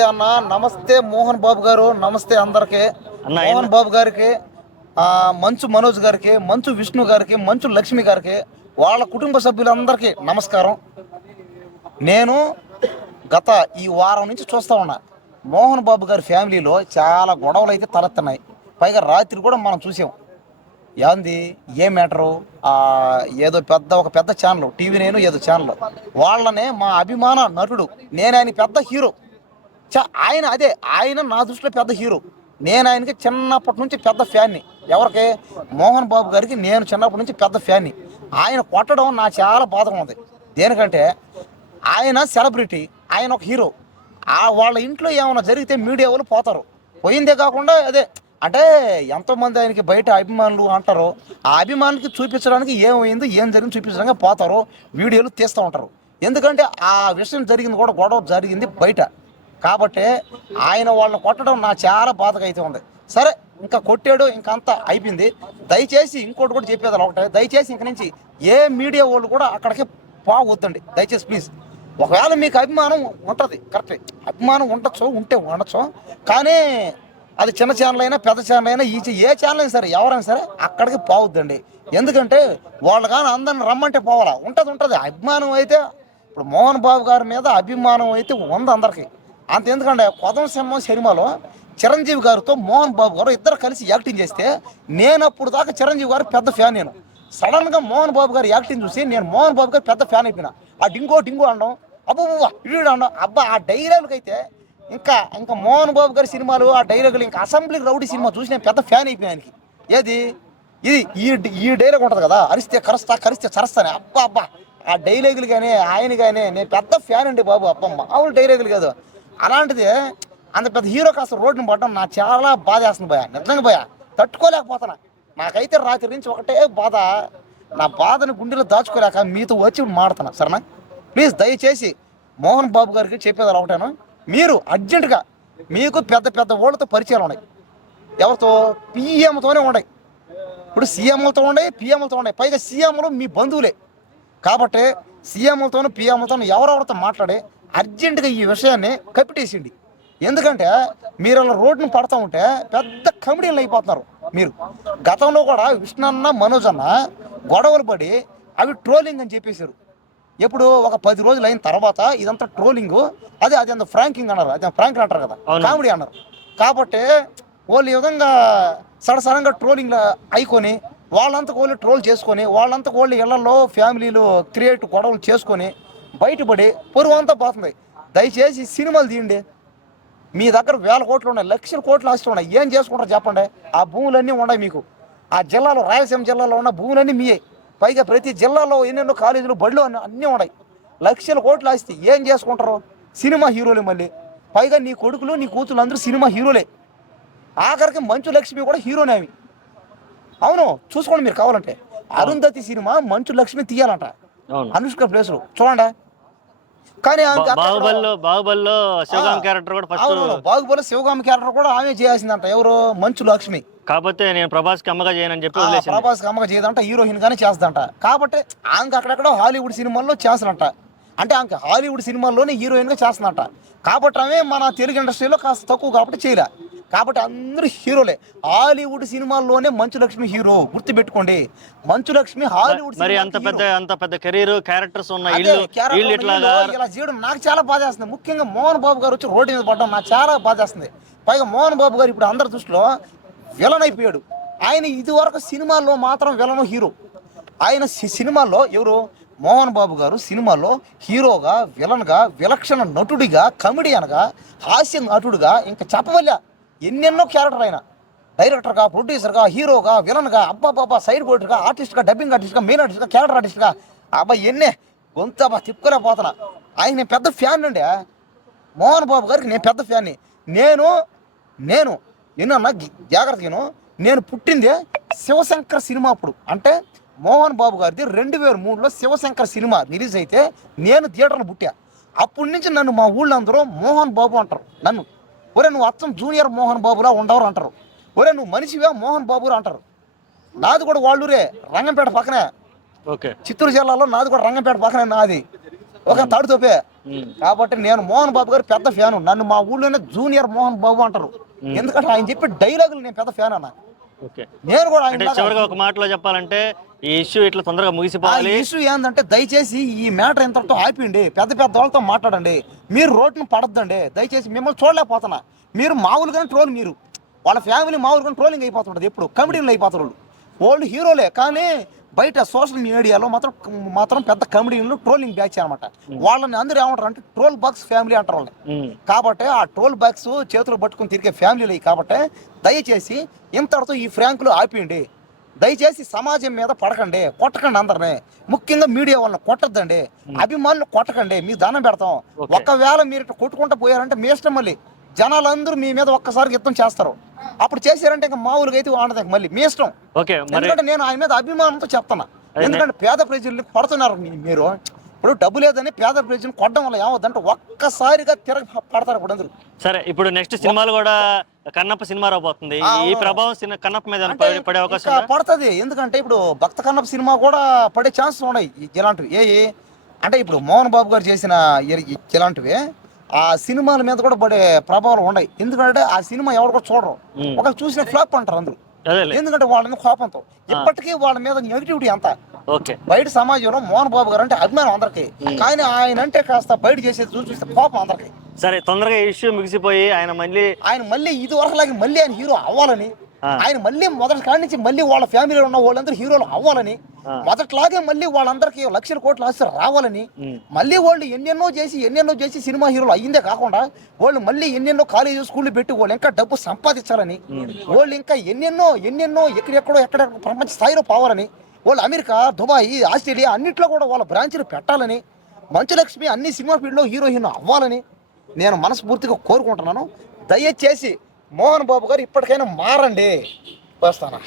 నమస్తే అన్న, నమస్తే మోహన్ బాబు గారు, నమస్తే అందరికి. మోహన్ బాబు గారికి, మంచు మనోజ్ గారికి, మంచు విష్ణు గారికి, మంచు లక్ష్మి గారికి, వాళ్ళ కుటుంబ సభ్యులందరికీ నమస్కారం. నేను గత ఈ వారం నుంచి చూస్తా ఉన్నా, మోహన్ బాబు గారి ఫ్యామిలీలో చాలా గొడవలు అయితే తలెత్తున్నాయి. పైగా రాత్రి కూడా మనం చూసాం. ఏంది ఏ మ్యాటరు, ఏదో ఒక పెద్ద ఛానల్ టీవీ నేను ఏదో ఛానల్ వాళ్ళనే మా అభిమాన నటుడు, నేను ఆయన పెద్ద హీరో. ఆయన నా దృష్టిలో పెద్ద హీరో. నేను ఆయనకి చిన్నప్పటి నుంచి పెద్ద ఫ్యాన్ని. ఎవరికి? మోహన్ బాబు గారికి నేను చిన్నప్పటి నుంచి పెద్ద ఫ్యాన్ని. ఆయన కొట్టడం నా చాలా బాధగా ఉంది. దేనికంటే ఆయన సెలబ్రిటీ, ఆయన ఒక హీరో. వాళ్ళ ఇంట్లో ఏమైనా జరిగితే మీడియా వాళ్ళు పోతారు. పోయిందే కాకుండా అంటే ఎంతోమంది ఆయనకి బయట అభిమానులు అంటారు. ఆ అభిమానులకి చూపించడానికి ఏమైంది ఏం జరిగింది చూపించడానికి పోతారు, వీడియోలు తీస్తూ ఉంటారు. ఎందుకంటే ఆ విషయం జరిగింది కూడా, గొడవ జరిగింది బయట. కాబట్టి ఆయన వాళ్ళని కొట్టడం నా చాలా బాధగా అయితే ఉంది. సరే, ఇంకా కొట్టాడు, ఇంకా అంతా అయిపోయింది. దయచేసి ఇంకోటి కూడా చెప్పేది ఒకటే, దయచేసి ఇంక నుంచి ఏ మీడియా వాళ్ళు కూడా అక్కడికి పోవద్దండి దయచేసి, ప్లీజ్. ఒకవేళ మీకు అభిమానం ఉంటుంది, కరెక్ట్, అభిమానం ఉండొచ్చు, కానీ అది చిన్న ఛానల్ అయినా పెద్ద ఛానల్ అయినా ఏ ఛానల్ అయినా సరే, ఎవరైనా సరే అక్కడికి పోవద్దండి. ఎందుకంటే వాళ్ళు కానీ అందరిని రమ్మంటే పోవాలా. ఉంటుంది అభిమానం అయితే. ఇప్పుడు మోహన్ బాబు గారి మీద అభిమానం అయితే ఉంది అందరికీ. అంత ఎందుకంటే కొదం సింహం సినిమాలో చిరంజీవి గారితో మోహన్ బాబు గారు ఇద్దరు కలిసి యాక్టింగ్ చేస్తే, నేను అప్పుడు దాకా చిరంజీవి గారు పెద్ద ఫ్యాన్. నేను సడన్గా మోహన్ బాబు గారు యాక్టింగ్ చూసి నేను మోహన్ బాబు గారు పెద్ద ఫ్యాన్ అయిపోయినా. ఆ డింగో అనడం, ఇడు అనడం, ఆ డైలాగులకి అయితే ఇంకా మోహన్ బాబు గారి సినిమాలు, ఆ డైలాగులు, ఇంకా అసెంబ్లీ రౌడీ సినిమా చూసి నేను పెద్ద ఫ్యాన్ అయిపోయినా ఆయనకి. ఈ డైలాగ్ ఉంటుంది కదా, అరిస్తే కరిస్తే చరస్తానే, అబ్బా ఆ డైలాగులు కానీ ఆయన కానీ నేను పెద్ద ఫ్యాన్ అండి బాబు. మామూలు డైలాగులు కాదు. అలాంటిది అంత పెద్ద హీరో కాస్త రోడ్డుని పడడం నాకు చాలా బాధ వేస్తుంది భయ, నిజంగా భయ, తట్టుకోలేకపోతున్నా. నాకైతే రాత్రి నుంచి ఒకటే బాధ. నా బాధని గుండెలో దాచుకోలేక మీతో వచ్చి మాడుతున్నా. సరేనా? ప్లీజ్ దయచేసి మోహన్ బాబు గారికి చెప్పేది ఒకటేనా, మీరు అర్జెంటుగా, మీకు పెద్ద వాళ్ళతో పరిచయాలు ఉన్నాయి. ఎవరితో? పిఎంతోనే ఉన్నాయి. ఇప్పుడు సీఎంలతో ఉన్నాయి, పిఎంలతో ఉన్నాయి. పైగా సీఎంలు మీ బంధువులే. కాబట్టి సీఎంలతోనూ పిఎంలతోనూ ఎవరెవరితో మాట్లాడి అర్జెంటుగా ఈ విషయాన్ని కప్పిటేసిండి. ఎందుకంటే మీరు అలా రోడ్డును పడతా ఉంటే పెద్ద కమిడీలు అయిపోతున్నారు మీరు. గతంలో కూడా విష్ణన్న, మనోజ్ అన్న గొడవలు పడి అవి ట్రోలింగ్ అని చెప్పేశారు. ఎప్పుడు? ఒక 10 రోజులు అయిన తర్వాత ఇదంతా ట్రోలింగ్, అది అంత ఫ్రాంకింగ్ అన్నారు, అది ఫ్రాంక్ అంటారు కదా, కామెడీ అన్నారు. కాబట్టి వాళ్ళు ఈ విధంగా సడసడంగా ట్రోలింగ్ అయికొని వాళ్ళంతా వాళ్ళు ట్రోల్ చేసుకొని, వాళ్ళంతా వాళ్ళు ఇళ్లలో ఫ్యామిలీలు క్రియేట్ గొడవలు చేసుకొని బయటపడి పొరుగు అంతా పోతుంది. దయచేసి సినిమాలు తీయండి. మీ దగ్గర వేల కోట్లు ఉన్నాయి, లక్షల కోట్లు ఆస్తి ఉన్నాయి, ఏం చేసుకుంటారు చెప్పండి? ఆ భూములన్నీ ఉన్నాయి మీకు. ఆ జిల్లాలో, రాయలసీమ జిల్లాలో ఉన్న భూములన్నీ మీయే. పైగా ప్రతి జిల్లాలో ఎన్నెన్నో కాలేజీలు, బళ్ళు అన్నీ ఉన్నాయి. లక్షల కోట్లు ఆస్తి, ఏం చేసుకుంటారు? సినిమా హీరోలే మళ్ళీ. పైగా నీ కొడుకులు, నీ కూతురు అందరూ సినిమా హీరోలే. ఆఖరికి మంచు లక్ష్మి కూడా హీరోనే అవి. అవును, చూసుకోండి మీరు కావాలంటే. అరుంధతి సినిమా మంచు లక్ష్మి తీయాలంట అనుష్క ప్లేస్ లో, చూడండి. కానీ బాహుబలిలో శివగామి క్యారెక్టర్ కూడా ఆమె చేయాల్సిందంట. ఎవరు? మంచు లక్ష్మి. కాకపోతే నేను ప్రభాస్ కి అమ్మగా చేయనని చెప్పి ప్రభాస్ కి అమ్మగా చేయదంట, హీరోయిన్ గానే చేస్తుందంట. కాబట్టి ఆమె అక్కడెక్కడ హాలీవుడ్ సినిమాల్లో చేస్తుందంట. అంటే ఆమె హాలీవుడ్ సినిమాల్లోనే హీరోయిన్ గా చేస్తుందంట. కాబట్టి ఆమె మన తెలుగు ఇండస్ట్రీలో కాస్త తక్కువ కాబట్టి చేయలే. కాబట్టి అందరూ హీరోలే. హాలీవుడ్ సినిమాల్లోనే మంచు లక్ష్మి హీరో, గుర్తు పెట్టుకోండి. మంచు లక్ష్మి హాలీవుడ్. మరి అంత పెద్ద కెరీర్, క్యారెక్టర్స్ ఉన్న ఇలా చేయడం నాకు చాలా బాధ వేస్తుంది. ముఖ్యంగా మోహన్ బాబు గారు వచ్చి రోడ్డు మీద పడడం నాకు చాలా బాధ వేస్తుంది. పైగా మోహన్ బాబు గారు ఇప్పుడు అందరి దృష్టిలో విలన్ అయిపోయాడు. ఆయన ఇదివరకు సినిమాల్లో మాత్రం విలను, హీరో. ఆయన సినిమాల్లో ఎవరు? మోహన్ బాబు గారు సినిమాల్లో హీరోగా, విలన్గా, విలక్షణ నటుడిగా, కమెడియన్గా, హాస్య నటుడిగా, ఇంకా చెప్పవల్ల ఎన్నెన్నో క్యారెక్టర్. ఆయన డైరెక్టర్గా, ప్రొడ్యూసర్గా, హీరోగా, విలన్గా, అబ్బాబాబా, సైడ్ పోయిటర్గా, ఆర్టిస్ట్గా, డబ్బింగ్ ఆర్టిస్ట్గా, మెయిన్ ఆర్టిస్ట్గా, క్యారెక్టర్ ఆర్టిస్ట్గా, ఎన్నే గొంత తిప్పుకోలేకపోతున్నా. ఆయన నేను పెద్ద ఫ్యాన్ అండి. మోహన్ బాబు గారికి నేను పెద్ద ఫ్యాన్ని. నేను ఎన్నన్నా జాగ్రత్తగా, నేను పుట్టిందే శివశంకర్ సినిమా అప్పుడు. అంటే మోహన్ బాబు గారిది 2003లో శివశంకర్ సినిమా రిలీజ్ అయితే నేను థియేటర్లో పుట్టా. అప్పటి నుంచి నన్ను మా ఊళ్ళో అందరూ మోహన్ బాబు అంటారు. నన్ను, ఒరే నువ్వు అచ్చం జూనియర్ మోహన్ బాబులా ఉండవరు అంటారు. ఒరే నువ్వు మనిషివే మోహన్ బాబురా అంటారు. నాది కూడా వాళ్ళూరే, రంగంపేట పక్కనే. చిత్తూరు జిల్లాలో నాది కూడా రంగంపేట పక్కనే. నాది ఒక తాడుతోపే. కాబట్టి నేను మోహన్ బాబు గారు పెద్ద ఫ్యాను. నన్ను మా ఊళ్ళోనే జూనియర్ మోహన్ బాబు అంటారు. ఎందుకంటే ఆయన చెప్పే డైలాగులు నేను పెద్ద ఫ్యాన్ అన్న. ఓకే. నేను కూడా అంటే ఆయన చివరిగా ఒక మాటలో చెప్పాలంటే ఈ ఇష్యూ ఇట్లా తొందరగా ముగిసిపోవాలి. ఇష్యూ ఏంటంటే దయచేసి ఈ మ్యాటర్ ఇంతటితో ఆపండి, పెద్ద పెద్ద వాళ్ళతో మాట్లాడండి, మీరు రోడ్డును పడద్దండి దయచేసి. మిమ్మల్ని చూడలేకపోతున్నా, మీరు మామూలుగానే ట్రోల్, మీరు వాళ్ళ ఫ్యామిలీ మామూలుగానే ట్రోలింగ్ అయిపోతుంటది, ఎప్పుడు కమెడీలు అయిపోతారు వాళ్ళు హీరోలే. కానీ బయట సోషల్ మీడియాలో మాత్రం పెద్ద కమెడీలు ట్రోలింగ్ బ్యాచ్ అనమాట. వాళ్ళని అందరూ ఏమంటారు అంటే ట్రోల్ బాక్స్ ఫ్యామిలీ అంటారు వాళ్ళని. కాబట్టి ఆ ట్రోల్ బాక్స్ చేతులు పట్టుకుని తిరిగే ఫ్యామిలీలు కాబట్టి దయచేసి ఇంతటితో ఈ ఫ్రాంకులు ఆపేయండి. దయచేసి సమాజం మీద పడకండి, కొట్టకండి అందరినీ, ముఖ్యంగా మీడియా వాళ్ళని కొట్టద్దండి, అభిమానులు కొట్టకండి, మీకు దండం పెడతాం. ఒకవేళ మీరు ఇట్లా కొట్టుకుంటూ పోయారంటే మీ ఇష్టం, మళ్ళీ జనాలందరూ మీ మీద ఒక్కసారి యుద్ధం చేస్తారు. అప్పుడు చేశారంటే ఇంకా మామూలుగా అయితే వాడదు, మళ్ళీ మీ ఇష్టం. ఎందుకంటే నేను ఆయన మీద అభిమానంతో చెప్తున్నా. ఎందుకంటే పేద ప్రజల్ని కొడుతున్నారు మీరు. ఇప్పుడు డబ్బు లేదని పేద ప్రజలను కొట్టడం వల్ల ఏమవుతుందంటే ఒక్కసారిగా తిరగ పడతారు ఇప్పుడు అందరూ. సరే, ఇప్పుడు నెక్స్ట్ సినిమాలు కూడా కన్నప్ప సినిమా రాబోతుంది. ఈ ప్రభావం కన్నప్ప మీద పడే అవకాశం పడుతుంది. ఎందుకంటే ఇప్పుడు భక్త కన్నప్ప సినిమా కూడా పడే ఛాన్సెస్ ఉన్నాయి. ఇలాంటివి అంటే ఇప్పుడు మోహన్ బాబు గారు చేసిన ఇలాంటివి ఆ సినిమాల మీద కూడా పడే ప్రభావాలు ఉన్నాయి. ఎందుకంటే ఆ సినిమా ఎవరు కూడా చూడరు, ఒకళ్ళు చూసిన ఫ్లాప్ అంటారు అందరూ. ఎందుకంటే వాళ్ళ మీద కోపంతో ఇప్పటికీ వాళ్ళ మీద నెగిటివిటీ అంతా. బయట సమాజంలో మోహన్ బాబు గారు అంటే అభిమానం అందరికి, కానీ ఆయన అంటే కాస్త బయట చేసేది చూస్తే కోపం అందరికి. సరే, తొందరగా ఇష్యూ ముగిసిపోయి ఆయన మళ్ళీ ఇది వరకులాగా మళ్ళీ ఆయన హీరో అవ్వాలని, ఆయన మళ్ళీ మొదటి కాడి నుంచి మళ్ళీ వాళ్ళ ఫ్యామిలీలో ఉన్న వాళ్ళందరూ హీరోలు అవ్వాలని, మొదట్లాగే మళ్ళీ వాళ్ళందరికీ లక్షల కోట్ల ఆస్తి రావాలని, మళ్ళీ వాళ్ళు ఎన్నెన్నో చేసి సినిమా హీరోలు అయ్యిందే కాకుండా వాళ్ళు మళ్ళీ ఎన్నెన్నో కాలేజీ స్కూళ్ళు పెట్టి వాళ్ళు ఇంకా డబ్బు సంపాదించాలని, వాళ్ళు ఇంకా ఎన్నెన్నో ఎక్కడెక్కడ ప్రపంచ స్థాయిలో పోవాలని, వాళ్ళు అమెరికా, దుబాయ్, ఆస్ట్రేలియా అన్నింటిలో కూడా వాళ్ళ బ్రాంచ్లు పెట్టాలని, మంచులక్ష్మి అన్ని సినిమా ఫీల్డ్లో హీరోయిన్ అవ్వాలని నేను మనస్ఫూర్తిగా కోరుకుంటున్నాను. దయచేసి మోహన్ బాబు గారు ఇప్పటికైనా మారండి. వస్తానా?